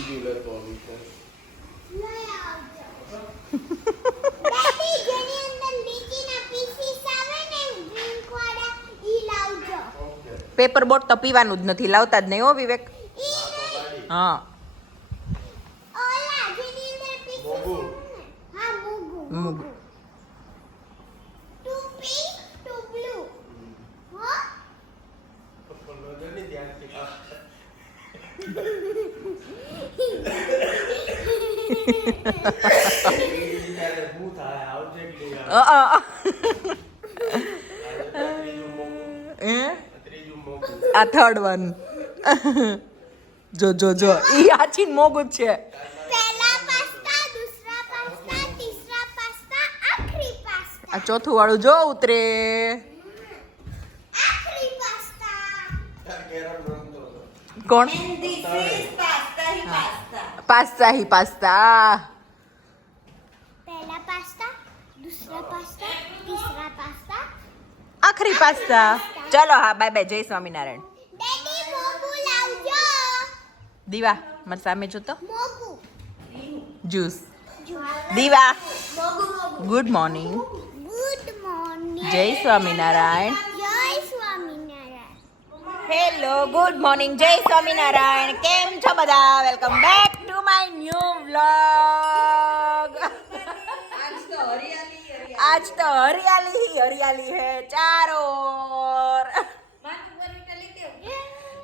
બીજું લેતો આવી છે. લઈ આવજો. ડેડી જેની અંદર લીચીના પીસીસ આવે ને ડ્રિંક વાળા ઈ લાવજો. ઓકે. પેપર બોટ તો પીવાનું જ નથી, લાવતા જ નહીં હો વિવેક. હા તો ગાડી. હા ઓલા જેની અંદર પીસીસ મોગુ. હા મોગુ. મોગુ. Two pink two blue. હો પણ નજરની ધ્યાનથી ખા. ત્યારે હું થાય આવજે કે નહીં આવે. આ ત્રીજું મોગું. આ ત્રીજું મોગું. આ થર્ડ વન. જો ઈ આચીન મોગું જ છે. पहला पास्ता दूसरा पास्ता तीसरा पास्ता आखिरी पास्ता આ ચોથું વાળું જો ઉતરે. आखिरी पास्ता આ કેરમ રમતો હતો. કોણ? pasta. પાસ્તા હી પાસ્તા. पहला पास्ता दूसरा पास्ता तीसरा पास्ता આખરી પાસ્તા. ચલો હા બાય બાય, જય સ્વામિનારાયણ. डैडी मोगू लावજો દીવા મારી સામે જોતો. मोगू જ્યુસ. દીવા मोगू ગુડ મોર્નિંગ. गुड मॉर्निंग જય સ્વામિનારાયણ. जय स्वामीनारायण હેલો ગુડ મોર્નિંગ, જય સ્વામિનારાયણ. કેમ છો બધા? Welcome back to my new vlog. आज तो हरियाली ही हरियाली है चारों ओर.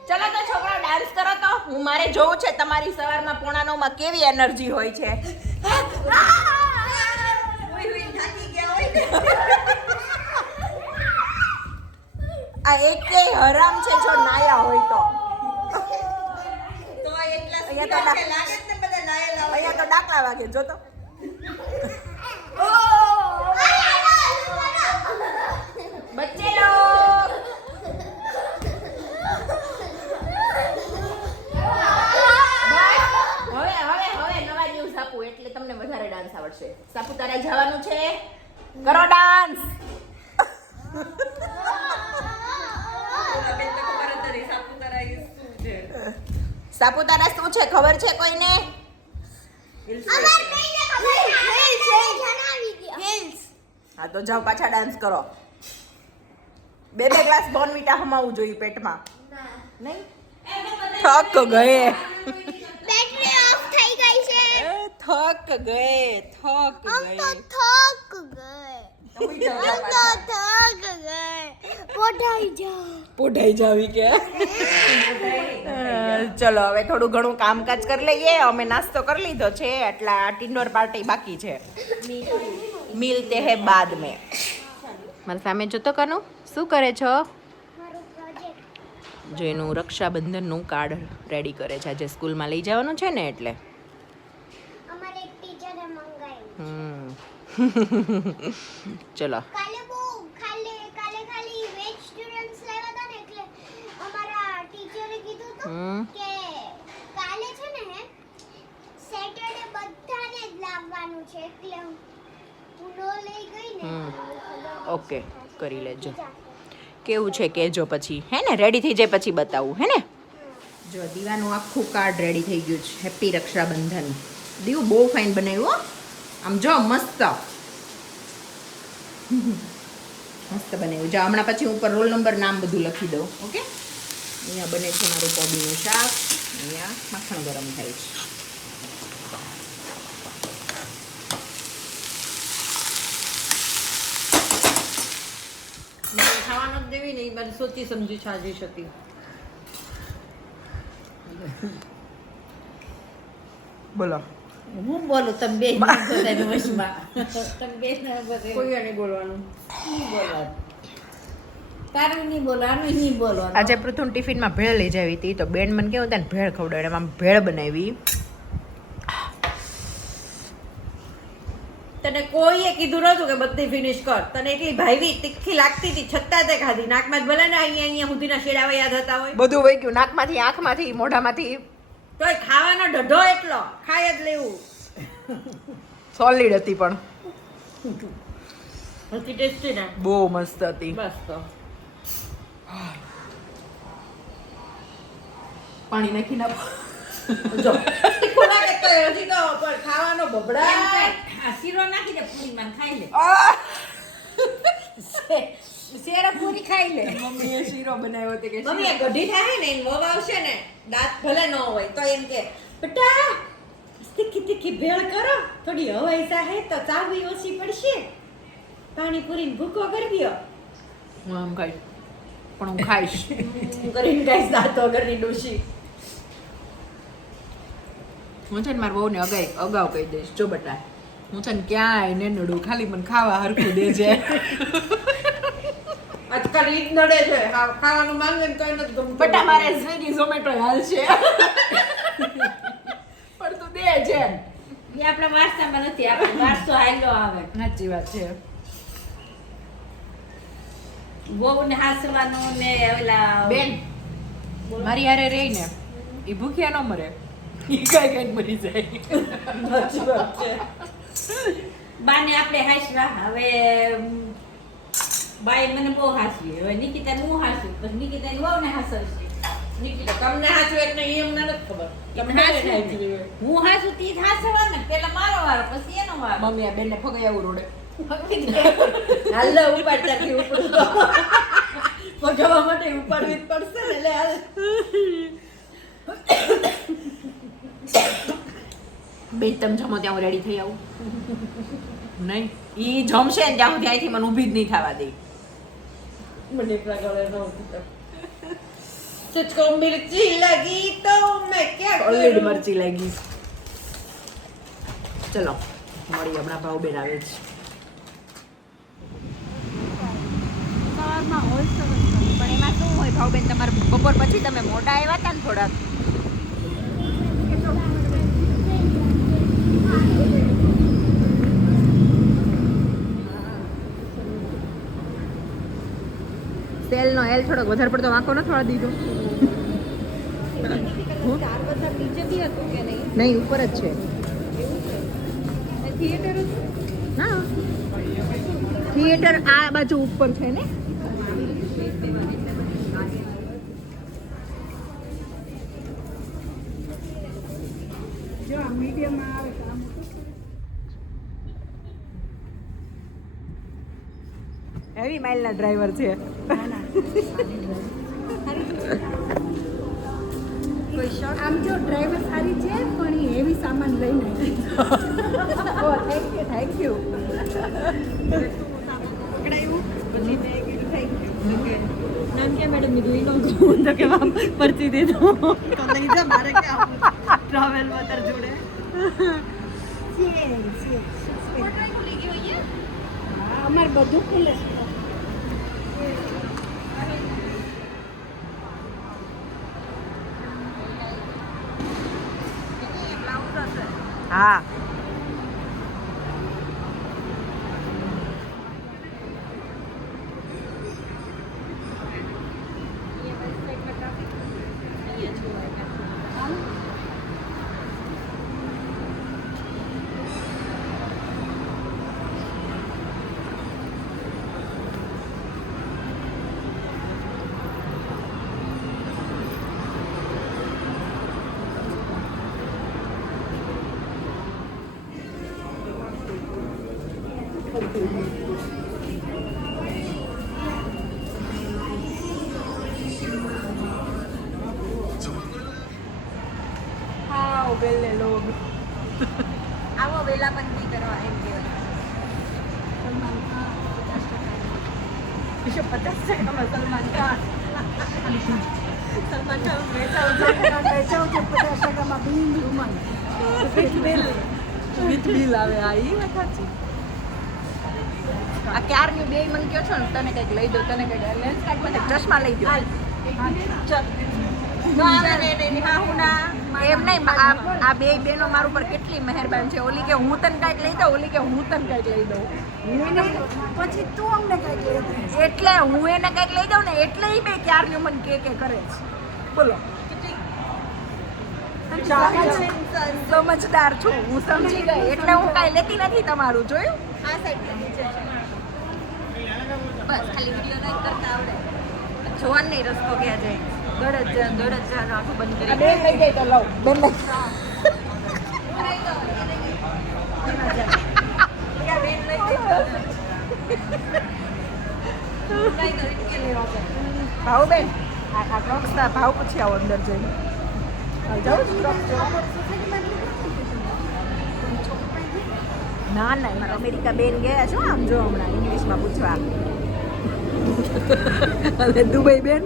चलो तो छोकरा डांस કરો તો. હું મારે જોવું છે તમારી સવારમાં 8:45 માં કેવી એનર્જી હોય છે. આ એક કે હરામ છે જો નાયા હોય તો. અહીંયા તો ડાકલા વાગે જો તો. બચ્ચે લોગ હવે નવા ન્યૂઝ આપું એટલે તમને વધારે ડાન્સ આવડશે. સાપુતારા જવાનું છે, કરો ડાન્સ. સાપુતારા શું છે ખબર છે કોઈને? અમાર કઈને ખબર છે જણાવી દો હિલ્સ હા તો જાઓ પાછા ડાન્સ કરો. બે ગ્લાસ બોર્નવીટા હમાવું જોઈએ પેટમાં. નહીં થક ગયે. બેટરી ઓફ થઈ ગઈ છે થક ગયે થક हम ગયે. तो थक गए हम तो थक गए पोठाई जाओ પોઢાઈ જાવી કે. ચલો હવે થોડું ઘણું કામકાજ કરી લઈએ. અમે નાસ્તો કરી લીધો છે, એટલા ટિન્ડોર પાર્ટી બાકી છે. મિલતે હે બાદ મેં. મારા સામે જોતો કનું શું કરે છો? મારો પ્રોજેક્ટ જો એનું રક્ષાબંધનનું કાર્ડ રેડી કરે છે. આજે સ્કૂલમાં લઈ જવાનું છે ને એટલે. અમારે એક ટીચરે મંગાવ્યું ચલો કાલે ખાલી વેજ સ્ટુડન્ટ્સ લાવ્યા હતા ને એટલે અમારા ટીચરે કીધું હમ. હતું કે કાલે છે ને સેટરડે બધાને જ લાવવાનું છે એટલે હું નો લઈ ગઈ ને ઓકે કરી લેજો. કેવું છે કહેજો પછી, હે ને? રેડી થઈ જાય પછી બતાવું, હે ને? જો દીવાનું આખું કાર્ડ રેડી થઈ ગયું છે. હેપી રક્ષાબંધન. દીવું બહુ ફાઇન બનાવ્યું હો. આમ જો મસ્ત મસ્ત બનાવ્યું. જો હમણાં પછી ઉપર રોલ નંબર નામ બધું લખી દઉં. ઓકે. અહીંયા બને છે મારું કોબીનું શાક. અહીંયા માખણ ગરમ થાય છે. ખાવાનું જ દેવી નહીં, મને સોચી સમજી સાજી શકી. બોલો. હું બોલું તમે બે બધાને વશમાં. તમે બે કોઈ નહીં બોલવાનું. નહીં બોલવાનું, તારું નહીં બોલવાનું, નહીં બોલવાનું. આજે પૃથુન ટિફિનમાં ભેળ લઈ જાવી હતી તો બેન મને કેવું તને ભેળ ખવડાવે. એમાં ભેળ બનાવી. તને કોઈએ કીધું નતું કે બધી ફિનિશ કર. તને એટલી ભાઈવી તીખી લાગતી હતી છતાં તે ખાધી. નાકમાં જ ભલે ને અહીંયા સુધીના શેડા યાદ હતા હોય બધું વહી ગયું નાકમાંથી, આંખમાંથી, મોઢામાંથી. તોય ખાવાનો ઢઢો એટલો ખાય જ લેવું. સોલિડ હતી પણ હતી ટેસ્ટી ને બહુ મસ્ત હતી. બસ તો પાણી નાખી નાખો. જો તો હજી તો પણ ખાવાનો બબડા આ શીરો નાખી દે પૂરીમાં ખાઈ લે શેરો પૂરી ખાઈ લે. મમ્મીએ શીરો બનાવ્યો તે કે મમ્મી આ ગઢી થાય ને વહુ આવશે ને દાંત ભલે ન હોય તો એમ કે બેટા તીખી તીખી ભેળ કરો થોડી હવાઈ સાહે તો ચાવી ઓછી પડશે પાણીપુરી ભૂકો કરી દો હું આમ ખાઈશ પણ હું ખાઈશ. કરીને ગાઈસ દાંત વગરની ડોશી હું છે ને મારા બહુને અગાઉ કહી દઈશ જો બટા હું છે ને ક્યાંય ને નડું ખાલી મને ખાવા હરખું દેજે. આજકાલ ઈદ નડે છે ખાવાનું માંગે ને કઈ નથી ગમતું બટા મારે સ્વિગી ઝોમેટો હાલ છે પણ તું દે છે. એ આપણા વારસામાં નથી આપણે વારસો હાલ્યો આવે સાચી વાત છે. વહુને હાસવાનું ને ઓલા બેન મારી હારે રહી ને એ ભૂખ્યા ન મરે એ કઈ કઈ મરી જાય. સાચી વાત છે બાને આપણે હાસવા હવે બાઈ મને બહુ હાસવી હવે નિકિતા હું હાસું પછી નિકિતા ની વહુને હાસવશે નિકિતા તમને હાચું એક નહીં એમને નથી ખબર તમને હાસવી હું હાસું તી જ હાસવા ને પેલા મારો વારો પછી એનો વારો મમ્મી આ બેનને ફગાઈ રોડે હાલ ઉપાડતા થી ઉપડું તો પગાવા માટે ઉપાડવી જ પડશે ને એટલે હાલ બે તમે જમો ત્યાં હું રેડી થઈ આવું નહીં ઈ જમશે ને ત્યાં હું ત્યાંથી મને ઊભી જ નહીં થવા દે. મને એકલા ગળે ન ઉતરતો तुझको मिर्ची लगी तो मैं क्या ઓલરેડી करूं મરચી લાગી. ચલો મળી હમણાં ભાવ બેન આવે છે. પણ એમાં શું હોય ભાવબેન તમારે બપોર પછી તમે મોટા આવ્યા હતા ને થોડાક તેલનો એલ થોડોક વધારે પડતો વાંકો ન થોડા દીધો. નહીં ઉપર જ છે. હા થિયેટર આ બાજુ ઉપર છે ને. હેવી માઇલના ડ્રાઈવર છે. આમ જો ડ્રાઈવર સારી છે પણ એ હેવી સામાન લઈને થેન્ક યુ. નામ કે મેડમ મેં જોઈ લો તો કે આમ પરચી દે દો તો લઈ જા મારે કે ટ્રાવેલ વતર જોડે અમાર બધું ખુલે છે. હા આવો વેલે લોગ આવો વેલાબંધી કરવા એમ કહેવાય. 50% સલમાન ખાન વેચાવ છે 50% બિલ રૂમાલ વિથ બિલ આવે. આ ઈ વાત સાચી. આ ક્યારની બે મને કહો છો ને તને કંઈક લઈ દો તને કંઈક લેન્સ કાર્ડ મને ચશ્મા લઈ દો. એમ નહીં આ બે બેનો મારા ઉપર કેટલી મહેરબાન છે. ઓલી કે હું તને કાંઈક લઈ દઉં ઓલી કે હું તને કાંઈક લઈ દઉં. પછી તું અમને કઈ કહે એટલે હું એને કંઈક લઈ દઉં ને એટલે ઈ બે ક્યારનું મને કે કરે છે. બોલો સમજદાર છું હું સમજી ગઈ એટલે હું કાંઈ લેતી નથી. તમારું જોયું આ સાઈડ નીચે છે બસ ખાલી વિડીયો નહીં કરતા આવડે જોવાનું નહીં રસ્તો ક્યાં જાય. ગળત જા આખું બંધ કરી બે લઈ જાય તો લઉં બેન ભાવ બેન આ ક્રોક્સના ભાવ પૂછી આવો અંદર જઈને જાઉં છું ક્રોક્સ જોવા? ના ના એમાં અમેરિકા બેન ગયા છો આમ જો હમણાં ઇંગ્લિશમાં પૂછવા અને દુબઈ બેન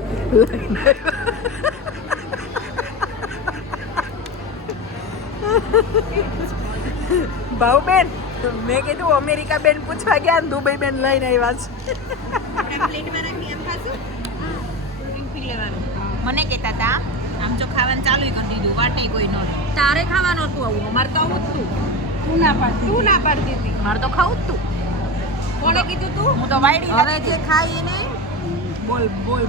ભાવ બેન મેં કીધું અમેરિકા બેન પૂછવા ગયા ને દુબઈ બેન લઈને આવ્યા છે મને કહેતા હતા આમ જો ખાવાનું ચાલુ કરી દીધું વાટે કોઈ ન તારે ખાવાનું હતું આવું અમારે તો આવું જ તું તું ના પાડતી હતી મારે તો ખાવું જ તું કોને કીધું તું હું તો વાયડી હવે જે ખાઈ ને બોલ બોલ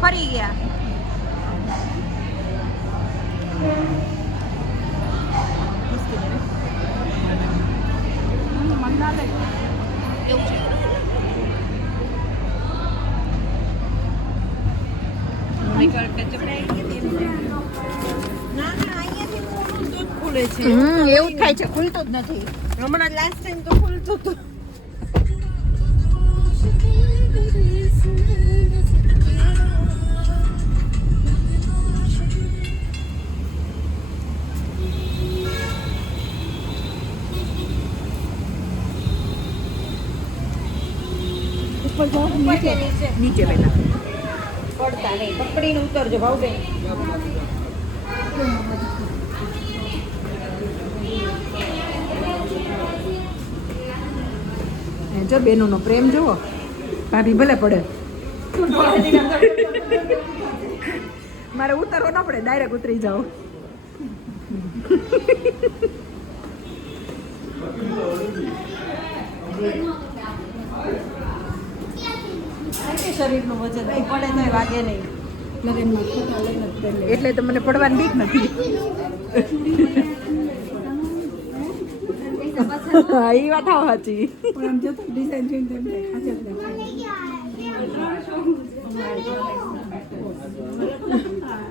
ફરી ગયા એવું થાય છે ખુલતું જ નથી હમણાં લાસ્ટ ટાઈમ તો ખુલતું હતું નીચે પહેલા પડતા નહીં પકડીને ઉતરજો ભાવબેન જો બેનોનો પ્રેમ જુઓ ભાભી ભલે પડે મારે ઉતરવો ન પડે ડાયરેક્ટ ઉતરી જાઓ શરીરનું વજન પડે તો વાગે નહીં એટલે તો મને પડવાની બીક નથી હા એ વાત આવ સાચી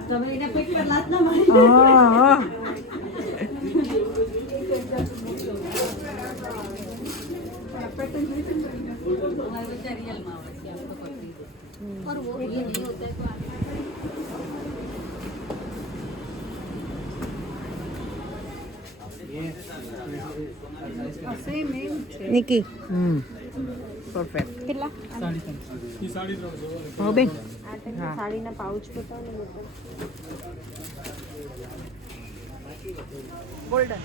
તમે એના પેટ પર લાત ના મારી હા નિકી પરફેક્ટ કેટલા સાડી હો બેન સાડીના પાઉચ ગોલ્ડન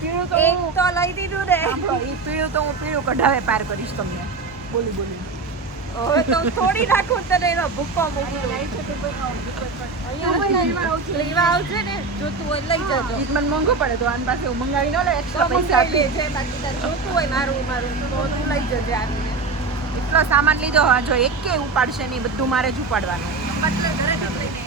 પીળું તો એક તો લઈ દીધું ને ઈ પીળું તો હું પીળું કઢાવે પાર કરીશ તમને બોલી બોલી હવે તો થોડી નાખું તને એનો ભૂકો મૂકી લેવા આવશે ને જોતું હોય લઈ જજો મને મોંઘું પડે તો આની પાસે હું મંગાવી ન લે એક્સ્ટ્રા પૈસા આપી છે બાકી તારે જોતું હોય મારું તો તું લઈ જજે આને એટલો સામાન લીધો હા જો એક કે ઉપાડશે નહીં બધું મારે જ ઉપાડવાનું એટલે ઘરેથી લઈને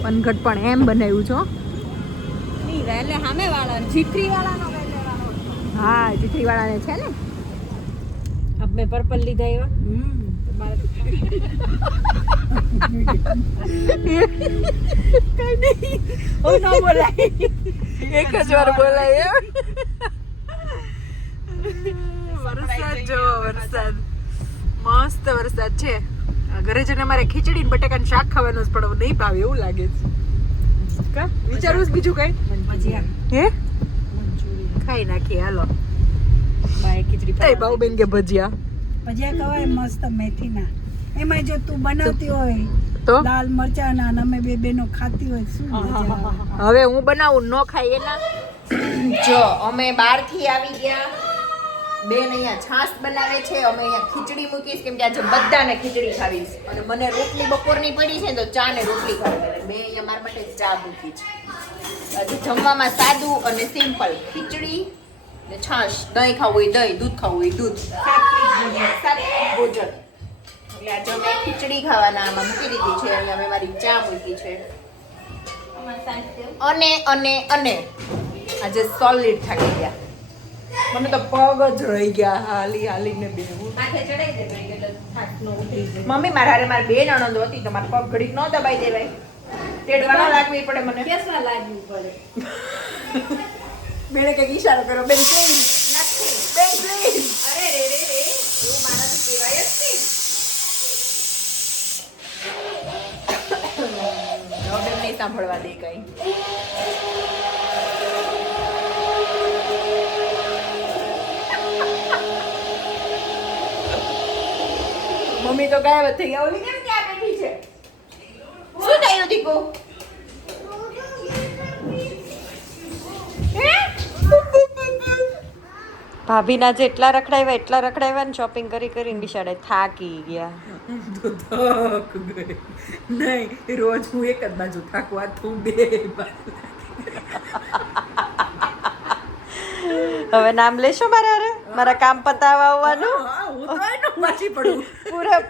પનઘટ પણ એમ બનાવ્યું છો એટલે સામે વાળા જીતરી વાળાનો હા જીતરી વાળાને છે ને અબ મેં પર્પલ લીધા એવા કઈ નહીં ઓ ન બોલાય એક જ વાર બોલાય વરસાદ જો વરસાદ મસ્ત વરસાદ છે ઘરે જઈને અમારે ખીચડી ને બટાકાનું શાક ખાવાનું જ પડે નહીં ભાવે એવું લાગે છે કા વિચારું છું બીજું કઈ હે ખાઈ નાખીએ હાલો બાય ખીચડી એ બાઉબેન કે ભજીયા ભજીયા ખવાય મસ્ત મેથીના એમાં જો તું બનાવતી હોય તો લાલ મરચાના અને અમે બે બેનો ખાતી હોય શું મજા આવે. હવે હું બનાવું ન ખાઈ એના જો અમે બહારથી આવી ગયા બેન અહીંયા છાશ બનાવે છે અમે અહીંયા ખીચડી મૂકીશ કેમ કે આજે બધાને ખીચડી ખાવીશ અને મને રોટલી બપોરની પડી છે તો ચા ને રોટલી ખાવી બે અહીંયા મારા માટે ચા મૂકી છે આજે જમવામાં સાદું અને સિમ્પલ ખીચડી ને છાશ દહીં ખાવું હોય દહીં દૂધ ખાવું હોય દૂધ સાત્વિક ભોજન એટલે આજે અમે ખીચડી ખાવાના આમાં મૂકી દીધી છે અહીંયા અમે મારી ચા મૂકી છે અને આજે સોલિડ થાકી ગયા મને તો પગ જ રહી ગયા હાલી હાલીને બેહું. માથે ચડાઈ દે ભાઈ એટલે થાક નો ઉતરી જાય. મમ્મી મારા હારે મારી બે નણંદો હતી તો મારા પગ ઘડીક ન દબાઈ દેવાય. તેડવા ન લાગવી પડે મને. કેસવા લાગવું પડે. બેને કઈક ઈશારો કર્યો. બેન પ્લીઝ. બેન પ્લીઝ. અરે રે રે રે એવું મારાથી કહેવાય જ નહીં. હવે નહીં સાંભળવા દે કઈ. મમ્મી તો ગાયબ જ થઈ ગયા. ઓલી કેમ ત્યાં બેઠી છે? શું થયું દીકુ? ભાભીના જેટલા રખડાવ્યા ને શોપિંગ કરી કરીને બિચારે થાકી ગયા. નહીં રોજ હું એક જ બાજુ થાકું. આ તું બે હવે નામ લેશો મારા હારે? મારા કામ પતાવવા આવવાનું? હું તો એનો પાછી પડું.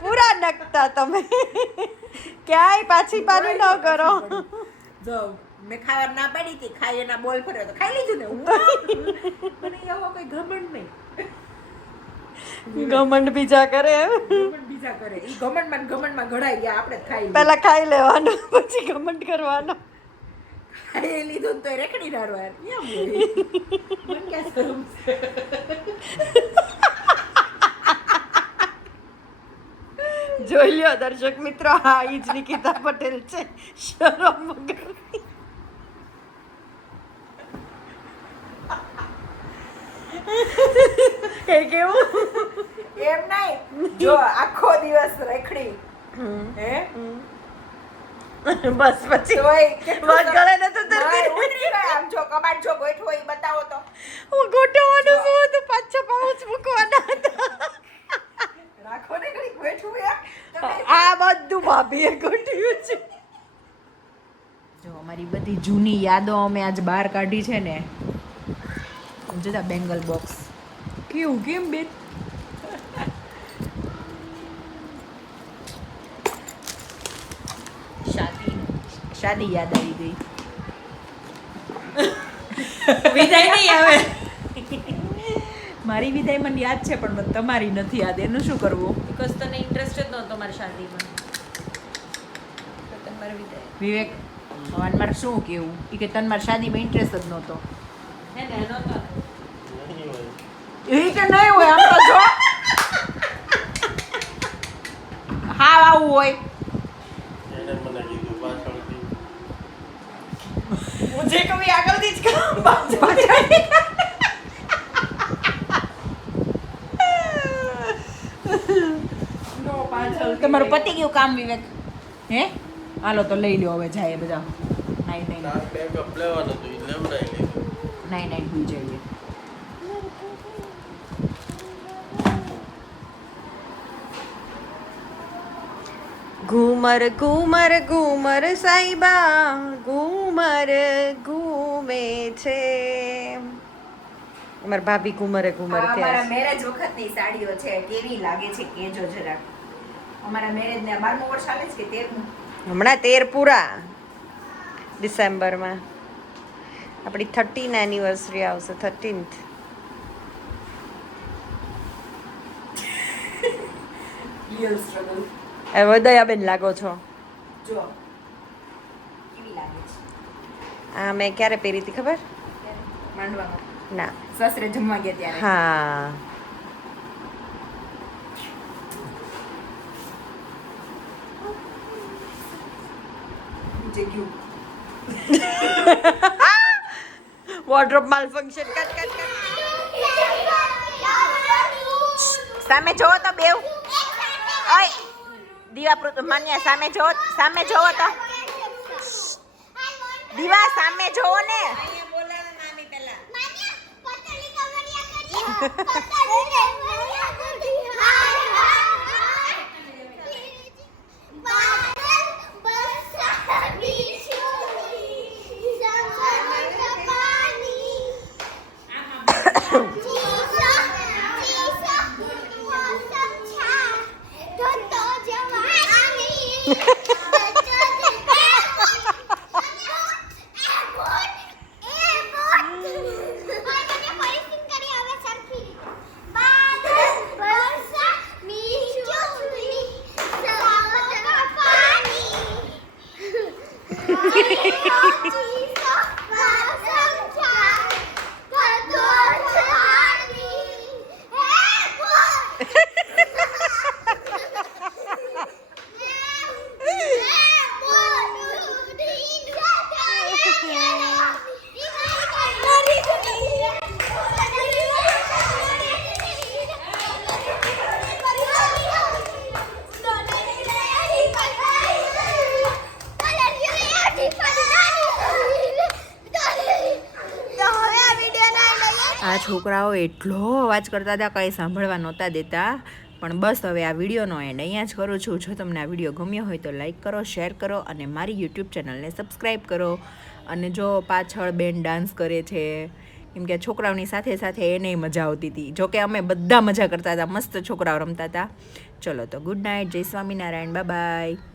પૂરા નકતા તમે ક્યાંય પાછી પાની ન કરો. જો મેં ખાવા ના પાડી હતી, ખાઈ એના બોલ ફર્યો તો ખાઈ લીધું ને. મને એવો કોઈ ઘમંડ નહીં. ઘમંડ બીજા કરે એમ? ઘમંડ બીજા કરે. ઈ ઘમંડમાં ઘડાઈ ગયા. આપણે જ ખાઈ લીધું. પહેલા ખાઈ લેવાનું પછી ઘમંડ કરવાનો. ખાઈ લીધું ને તો રેકડી નારવા એમ હોય. મને ક્યાં શરમ છે? જોઈ લ્યો દર્શક મિત્રો, હા ઈ જ નિકિતા પટેલ છે, શરમ વગરની. એ કેવું એમ નહીં. જો આખો દિવસ રેખડી હે બસ પછી વાત ગળે ને તો ઉતરી ગઈ. આમ જો કબાટ જો ગોઠવો ઈ બતાવો તો. હું ગોઠવવાનું શું હતું? પાછો પાઉચ મૂકવાના હતા. રાખો ને ઘડીક બેઠું યાર. આ બધું ભાભીએ ગોઠવ્યું છે. જો અમારી બધી જૂની યાદો અમે આજ બહાર કાઢી છે ને. જોતા બેંગલ બોક્સ કેવું કેમ બે શાદી યાદ આવી ગઈ. વિદાય નહીં આવે. મારી વિદાય મને યાદ છે પણ મને તમારી નથી યાદ. એનું શું કરવું? બિકોઝ તને ઇન્ટરેસ્ટ જ નહોતો મારી શાદીમાં. તો તમારી વિદાય વિવેક હવે મારે શું કેવું? એ કે તને મારી શાદીમાં ઇન્ટરેસ્ટ જ નહોતો. હે ને નહોતો. નહીં હોય. એ કે નહીં હોય. આમ તો જો હા આવું હોય. એને મને કીધું પાછળથી. હું જે કવિ આગળથી જ કામ તમારું પતિ ગયું કામ વિવેક? હે હાલો તો લઈ લ્યો હવે જાય બધા. નાઈ તાર બેકઅપ લેવાનું હતું, ઈ લેવડાવી લીધું. નાઈ ભૂલ જઈએ. ઘૂમર ઘૂમર ઘૂમર સાઈબા ઘૂમર ઘૂમે છે. અમારા ભાભી ઘૂમરે ઘૂમર અમારા થયા છે. મેરેજ વખતની સાડીઓ છે. કેવી લાગે છે કેજો જરાક. અમારા મેરેજ ને 12મું વર્ષ ચાલે છે કે 13મું? હમણાં 13 પૂરા ડિસેમ્બરમાં. આપણી 13th એનિવર્સરી આવશે 13th. Real struggle. હવે દયાબેન લાગો છો. જો કેવી લાગે છે? આ મેં ક્યારે પહેરી હતી ખબર? માંડવામાં ના. સસરે જમવા ગયા ત્યારે. હા. જે ગયું. વોર્ડરોબ માલ ફંક્શન કટ કટ કટ. સામે જોવો તો બેવ. ઓય દીવા માન્યા સામે જોવો તો. દીવા સામે જોવો ને. આ છોકરાઓ એટલો અવાજ કરતા હતા, કંઈ સાંભળવા નહોતા દેતા. પણ બસ હવે આ વિડીયોનો એન્ડ અહીંયા જ કરું છું. જો તમને આ વિડીયો ગમ્યો હોય તો લાઈક કરો, શેર કરો અને મારી યુટ્યુબ ચેનલને સબસ્ક્રાઈબ કરો. અને જો પાછળ બેન ડાન્સ કરે છે, કેમ કે છોકરાઓની સાથે સાથે એને મજા આવતી હતી. જોકે અમે બધા મજા કરતા હતા, મસ્ત છોકરાઓ રમતા હતા. ચલો તો ગુડ નાઇટ, જય સ્વામિનારાયણ, બાય બાય.